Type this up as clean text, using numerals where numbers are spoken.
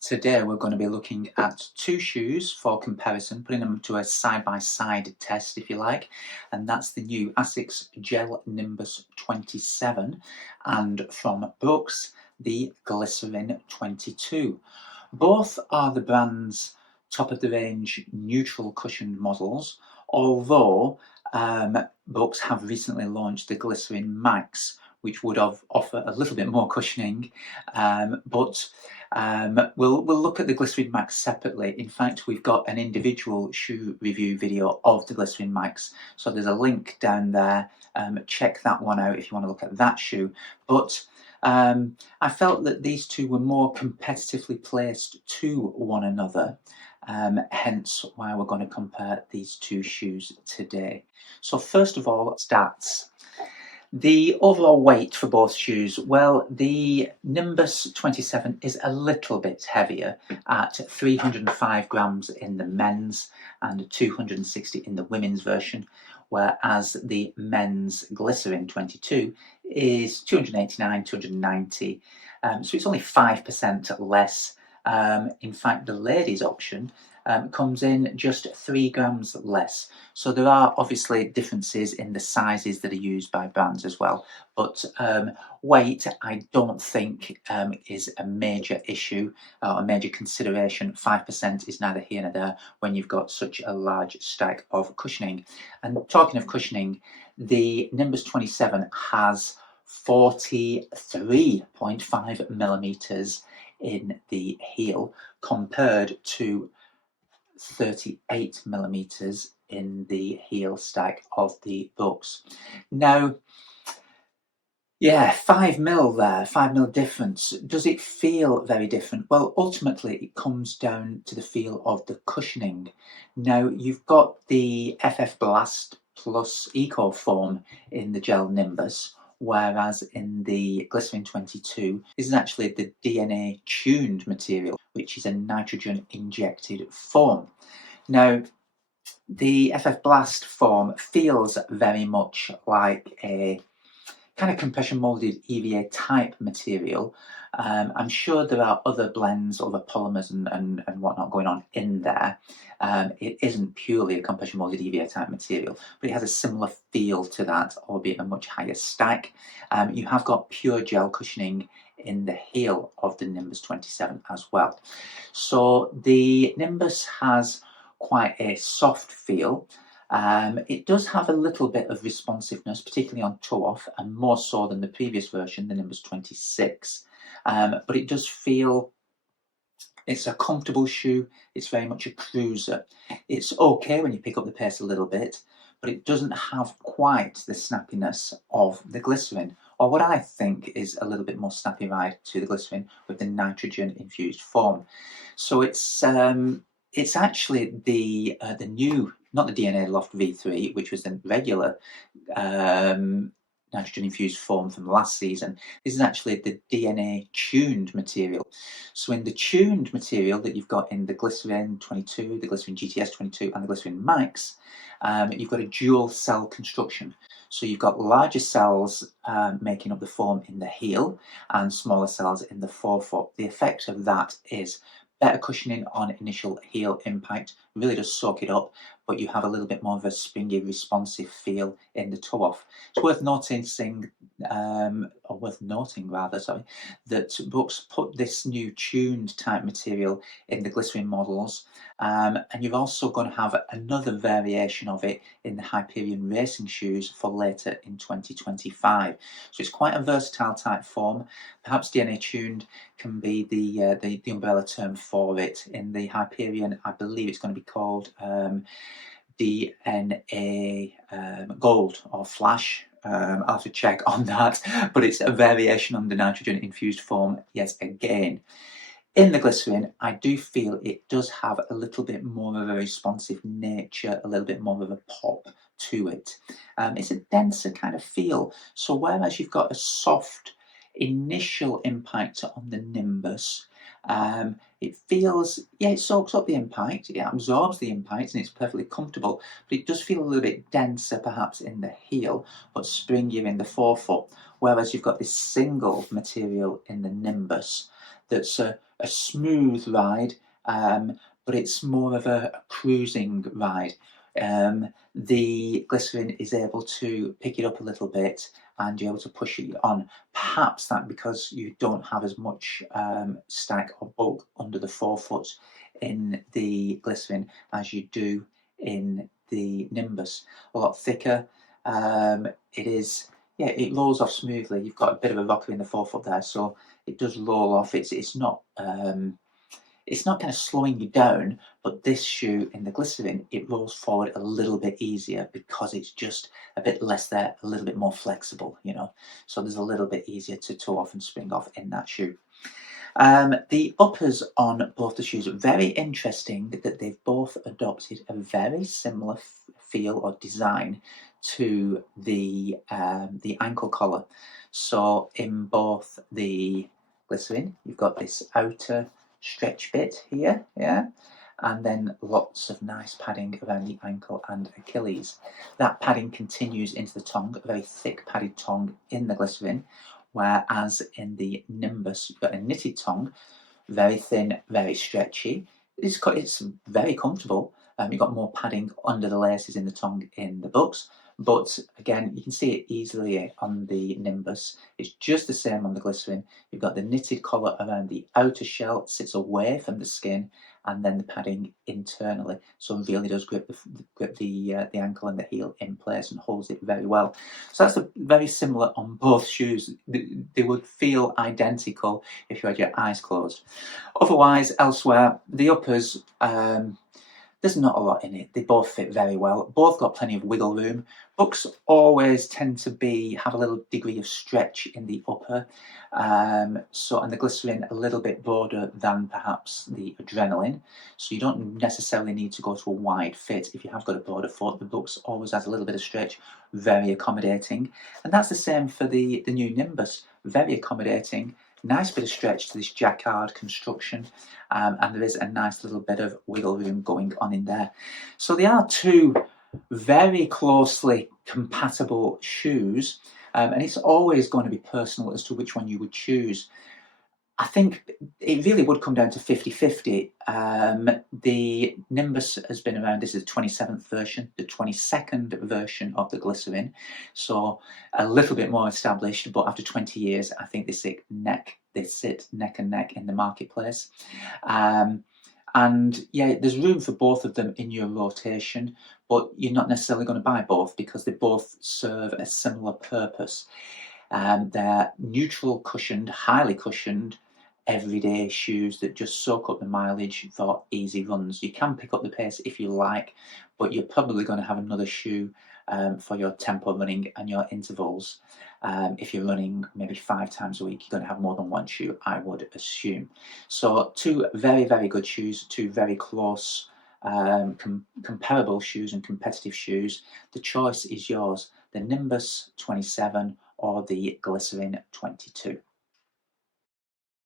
Today we're going to be looking at two shoes for comparison, putting them to a side-by-side test if you like, and that's the new ASICS Gel Nimbus 27 and from Brooks the Glycerin 22. Both are the brand's top of the range neutral cushioned models, although Brooks have recently launched the Glycerin Max, which would offer a little bit more cushioning, but we'll look at the Glycerin Max separately. In fact, we've got an individual shoe review video of the Glycerin Max, so there's a link down there. Check that one out if you want to look at that shoe. But I felt that these two were more competitively placed to one another, hence why we're going to compare these two shoes today. So first of all, stats. The overall weight for both shoes, well, the Nimbus 27 is a little bit heavier at 305 grams in the men's and 260 in the women's version, whereas the men's Glycerin 22 is 289, 290, so it's only 5% less. In fact, the ladies option comes in just 3 grams less. So there are obviously differences in the sizes that are used by brands as well. But weight, I don't think is a major issue or a major consideration. 5% is neither here nor there when you've got such a large stack of cushioning. And talking of cushioning, the Nimbus 27 has 43.5 millimeters in the heel compared to 38 millimeters in the heel stack of the Brooks. Now, yeah, 5 mil there, 5 mil difference. Does it feel very different? Well, ultimately, it comes down to the feel of the cushioning. Now, you've got the FF Blast Plus Eco Foam in the Gel Nimbus, whereas in the Glycerin 22 is actually the DNA tuned material, which is a nitrogen injected foam. Now, the FF Blast foam feels very much like a kind of compression molded EVA type material. I'm sure there are other blends, other polymers and whatnot going on in there. It isn't purely a compression molded EVA type material, but it has a similar feel to that, albeit a much higher stack. You have got pure gel cushioning in the heel of the Nimbus 27 as well. So the Nimbus has quite a soft feel. It does have a little bit of responsiveness, particularly on toe off, and more so than the previous version, the Nimbus 26. But it does feel it's a comfortable shoe. It's very much a cruiser. It's okay when you pick up the pace a little bit, but it doesn't have quite the snappiness of the Glycerin, or what I think is a little bit more snappy ride to the Glycerin with the nitrogen infused foam. So it's actually the new, not the DNA Loft V3, which was the regular nitrogen infused foam from last season. This is actually the DNA tuned material. So in the tuned material that you've got in the Glycerin 22, the Glycerin GTS 22 and the Glycerin Max, you've got a dual cell construction. So you've got larger cells making up the foam in the heel and smaller cells in the forefoot. The effect of that is better cushioning on initial heel impact, really does soak it up, but you have a little bit more of a springy, responsive feel in the toe off. It's worth noting, that Brooks put this new tuned type material in the Glycerin models, and you're also going to have another variation of it in the Hyperion racing shoes for later in 2025. So it's quite a versatile type foam. Perhaps DNA tuned can be the umbrella term for it. In the Hyperion, I believe it's going to be called DNA Gold or Flash. I'll have to check on that, but it's a variation on the nitrogen infused foam yet again. In the Glycerin, I do feel it does have a little bit more of a responsive nature, a little bit more of a pop to it. It's a denser kind of feel. So whereas you've got a soft initial impact on the Nimbus, it feels, it soaks up the impact, it absorbs the impact, and it's perfectly comfortable, but it does feel a little bit denser perhaps in the heel, but springier in the forefoot. Whereas you've got this single material in the Nimbus that's a smooth ride, but it's more of a cruising ride. The Glycerin is able to pick it up a little bit and you're able to push it on. Perhaps that because you don't have as much stack or bulk under the forefoot in the Glycerin as you do in the Nimbus. A lot thicker. It is, yeah, it rolls off smoothly. You've got a bit of a rocker in the forefoot there, so it does roll off. It's not kind of slowing you down, but this shoe in the Glycerin, it rolls forward a little bit easier because it's just a bit less there, a little bit more flexible, you know. So there's a little bit easier to toe off and spring off in that shoe. The uppers on both the shoes are very interesting that they've both adopted a very similar feel or design to the ankle collar. So in both the Glycerin, you've got this outer stretch bit here, yeah, and then lots of nice padding around the ankle and Achilles. That padding continues into the tongue, a very thick padded tongue in the Glycerin, whereas in the Nimbus you've got a knitted tongue, very thin, very stretchy. It's very comfortable. You've got more padding under the laces in the tongue in the books, but again, you can see it easily on the Nimbus. It's just the same on the Glycerin. You've got the knitted collar around the outer shell, sits away from the skin, and then the padding internally. So it really does grip the ankle and the heel in place and holds it very well. So that's very similar on both shoes. They would feel identical if you had your eyes closed. Otherwise, elsewhere, the uppers, there's not a lot in it. They both fit very well. Both got plenty of wiggle room. Books always tend to have a little degree of stretch in the upper. And the Glycerin a little bit broader than perhaps the Adrenaline. So you don't necessarily need to go to a wide fit. If you have got a broader foot, the Books always has a little bit of stretch, very accommodating. And that's the same for the new Nimbus, very accommodating. Nice bit of stretch to this jacquard construction, and there is a nice little bit of wiggle room going on in there. So they are two very closely compatible shoes, and it's always going to be personal as to which one you would choose. I think it really would come down to 50-50. The Nimbus has been around, this is the 27th version, the 22nd version of the Glycerin, so a little bit more established, but after 20 years, I think they sit neck and neck in the marketplace. And yeah, there's room for both of them in your rotation, but you're not necessarily going to buy both because they both serve a similar purpose. They're neutral cushioned, highly cushioned, everyday shoes that just soak up the mileage for easy runs. You can pick up the pace if you like, but you're probably going to have another shoe for your tempo running and your intervals. If you're running maybe 5 times a week, you're going to have more than one shoe, I would assume. So two very, very good shoes, two very close comparable shoes and competitive shoes. The choice is yours, the Nimbus 27 or the Glycerin 22.